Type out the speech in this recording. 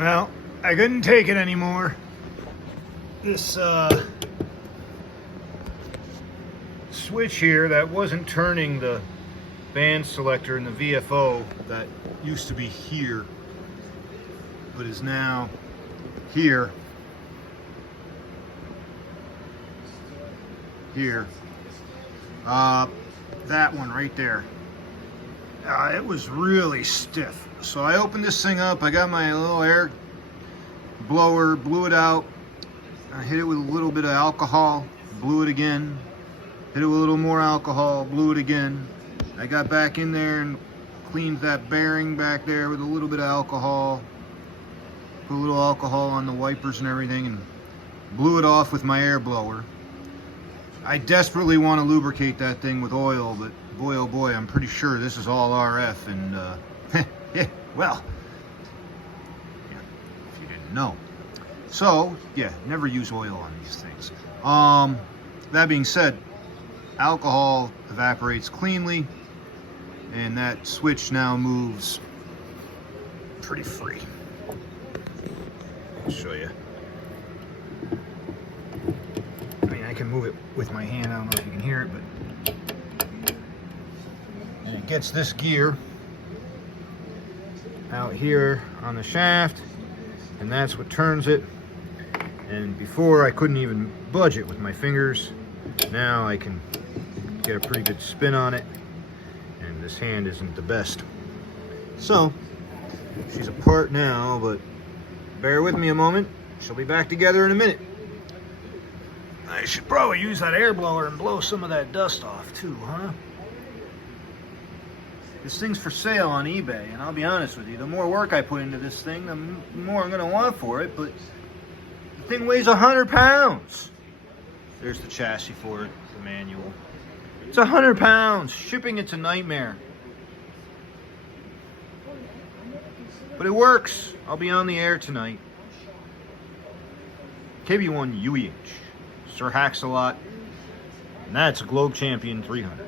Well, I couldn't take it anymore. This switch here that wasn't turning the band selector in the VFO that used to be here, but is now here. That one right there. It was really stiff. So I opened this thing up. I got my little air blower, blew it out. I hit it with a little bit of alcohol, blew it again. Hit it with a little more alcohol, blew it again. I got back in there and cleaned that bearing back there with a little bit of alcohol. Put a little alcohol on the wipers and everything and blew it off with my air blower. I desperately want to lubricate that thing with oil, but boy oh boy, I'm pretty sure this is all RF and yeah, well, yeah, if you didn't know. So yeah, never use oil on these things. That being said, alcohol evaporates cleanly and that switch now moves pretty free. I'll show you. I can move it with my hand. I don't know if you can hear it, but and it gets this gear out here on the shaft, and that's what turns it. And before I couldn't even budge it with my fingers. Now I can get a pretty good spin on it, and this hand isn't the best. So she's apart now, but bear with me a moment. She'll be back together in a minute. I should probably use that air blower and blow some of that dust off too, huh? This thing's for sale on eBay, and I'll be honest with you, the more work I put into this thing, the more I'm gonna want for it, but the thing weighs 100 pounds. There's the chassis for it, the manual. It's 100 pounds. Shipping it's a nightmare. But it works. I'll be on the air tonight. KB1 UEH. Sir Hacks a lot. And that's Globe Champion 300.